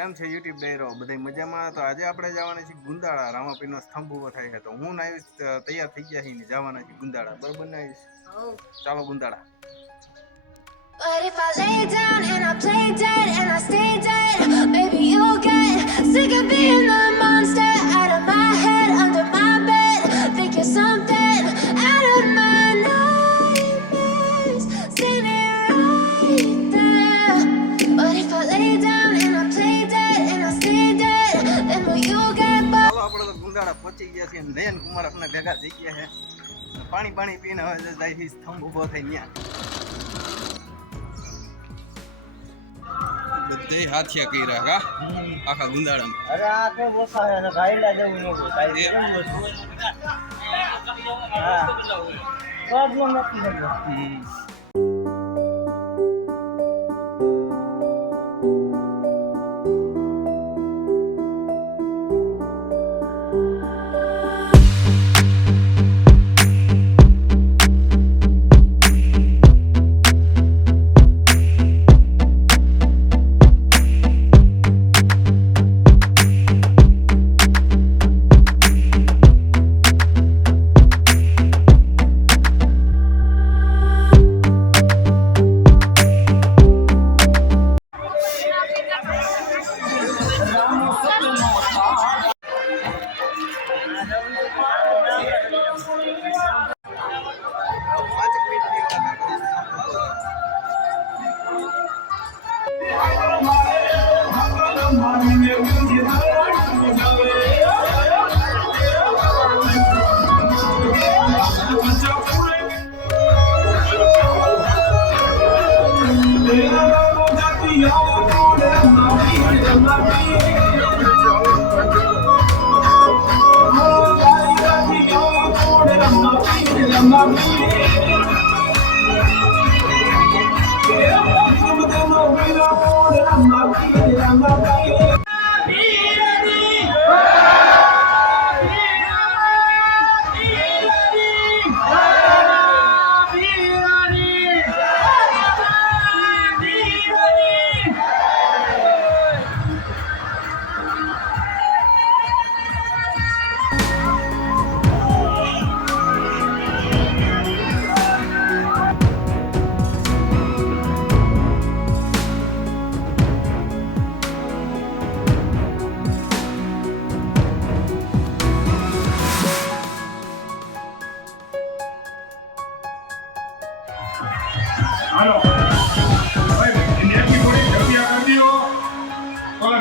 કેમ છે યુટ્યુબ ડાયરો બધા મજામાં? તો આજે આપણે જવાના છીએ ગુંદાળા. રામાપીરનો સ્તંભ ઉભો થાય છે તો હું ને આવીશ તૈયાર થઈ ગયા છીએ જવાના છીએ ગુંદાળા. બરોબર ને આવીશ? ચાલો Gundala. But if I lay down and I play dead and I stay dead, maybe you'll get sick of being the monster out of my head, under my bed, thinking something out of my nightmares, standing right there. But if I lay down and I play dead and I stay dead, then will you get bored? ચાલો આપણે તો ગુંદાળા પહોંચી ગયા છીએ. નયન કુમાર આપણે ભેગા થઈ ગયા છે. પાણી પીને હવે જાય છે સ્તંભ ઉભો થઈ ત્યાં. બધે હાથિયા કર્યા કા આખા ગુંદાળામાં. અરે આ તો ઓછા છે ને ગાયલા જેવું ન હોય કાઈ કેમ વસ્તુ હા પ્રોબ્લેમ નથી થતો.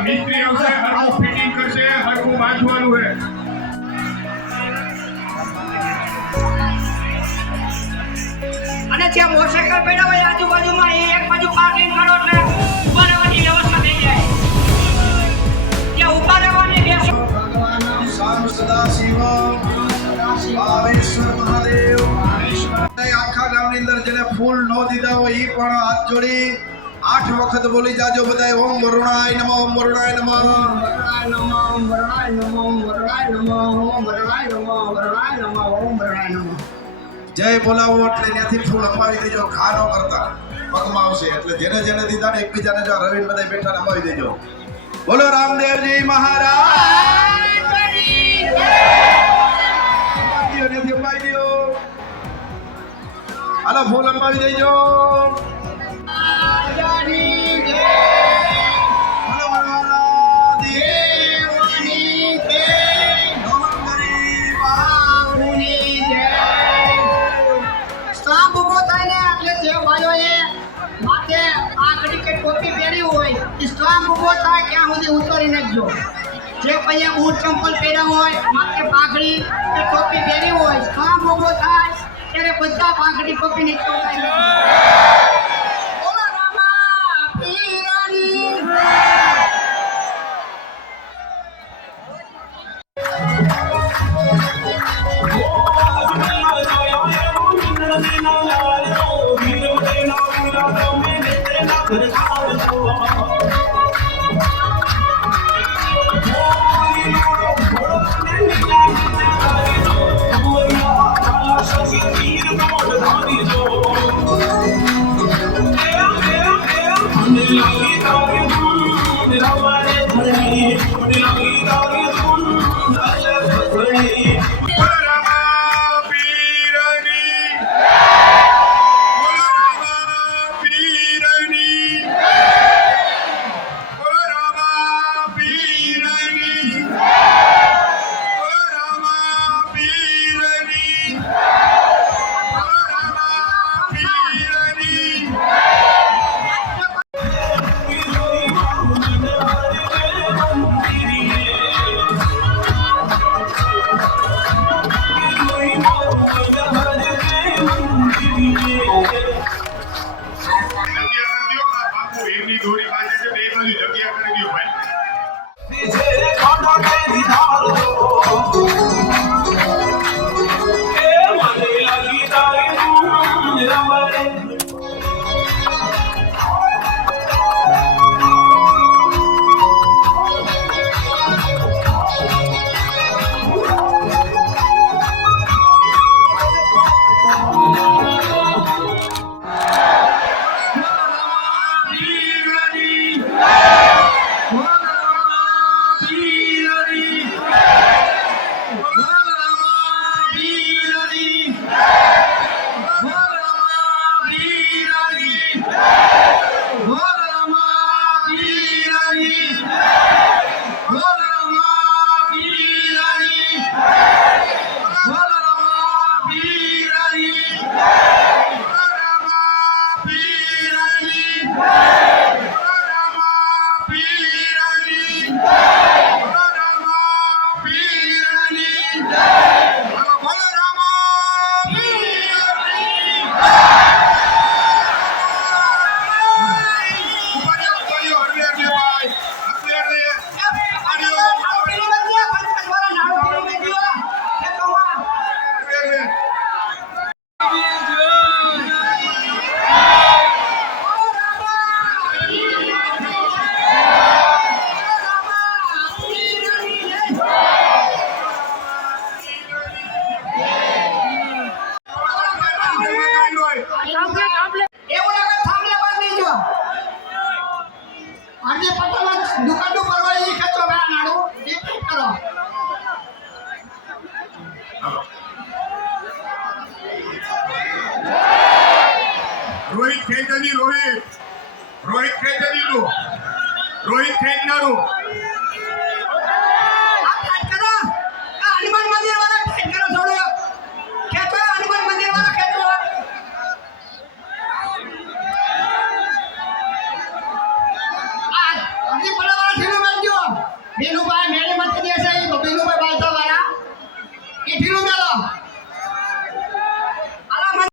મિસ્ત્રી આવશે, હરખું ફિટિંગ કરશે, હરખું બાંધવાનું છે. અને ત્યાં મોટરસાઇકલ પડ્યા હોય આજુબાજુમાં એ એક બાજુ પાર્કિંગ કરો એટલે ઉભા રહેવાની વ્યવસ્થા થઈ જાય. ત્યાં ઉભા રહેવાની બેસો. ભગવાનમ સામ સદા શિવ ભાવેશ્વર મહાદેવ. આખા ગામની અંદર જેને ફૂલ ન દીધા હોય એ પણ હાથ જોડી 8 વખત બોલી જાજો બધાય. ઓમ વરુણાય નમઃ, ઓમ વરુણાય નમઃ, ઓમ વરુણાય નમઃ, ઓમ વરુણાય નમઃ, ઓમ વરુણાય નમઃ, ઓમ વરુણાય નમઃ, ઓમ વરુણાય નમઃ, ઓમ વરુણાય નમઃ. જય બોલાવો એટલે ત્યાંથી ફૂલ અપાવી દેજો. ખા ન કરતા પગમાં આવશે એટલે જેને જેને દીધા ને એકબીજાને જો રવિન બધા બેઠા ને અપાવી દેજો. બોલો રામદેવજી મહારાજ અપાવી દો. હાલો ફૂલ અપાવી દેજો. ઉતારી નાખજો. જે પૈયા બૂટ ચંપલ પહેર્યા હોય, માથે પાઘડી કે ટોપી પહેરી હોય, સ્ટામ્પ ઉભો થાય ત્યારે બધા પાઘડી ટોપી નીચે ઉતારી નાખજો. બોલો રામા પીરાની. Oh, જગ્યા કરી દ્યો. આ બાપુ એમની દોરી બાંધે છે બે બાજુ જગ્યા કરી દ્યો ભાઈ એવું લાગે થાંભલે બાંધી જો આજે પટોળા દુકાનનું પરવાળી ખેંચો ભાઈ નાડું એ કરો રોહિત ખેંચની રોહિત ખેંચની લો રોહિત ખેંચનારું આ ટાઈટ કરો આ હનુમાન મંદિર વાળા ટાઈટ કરો થોડો ખેંચો હનુમાન મંદિર વાળા ખેંચો આ હજી પડવાળા ઠેલો મારજો બેનો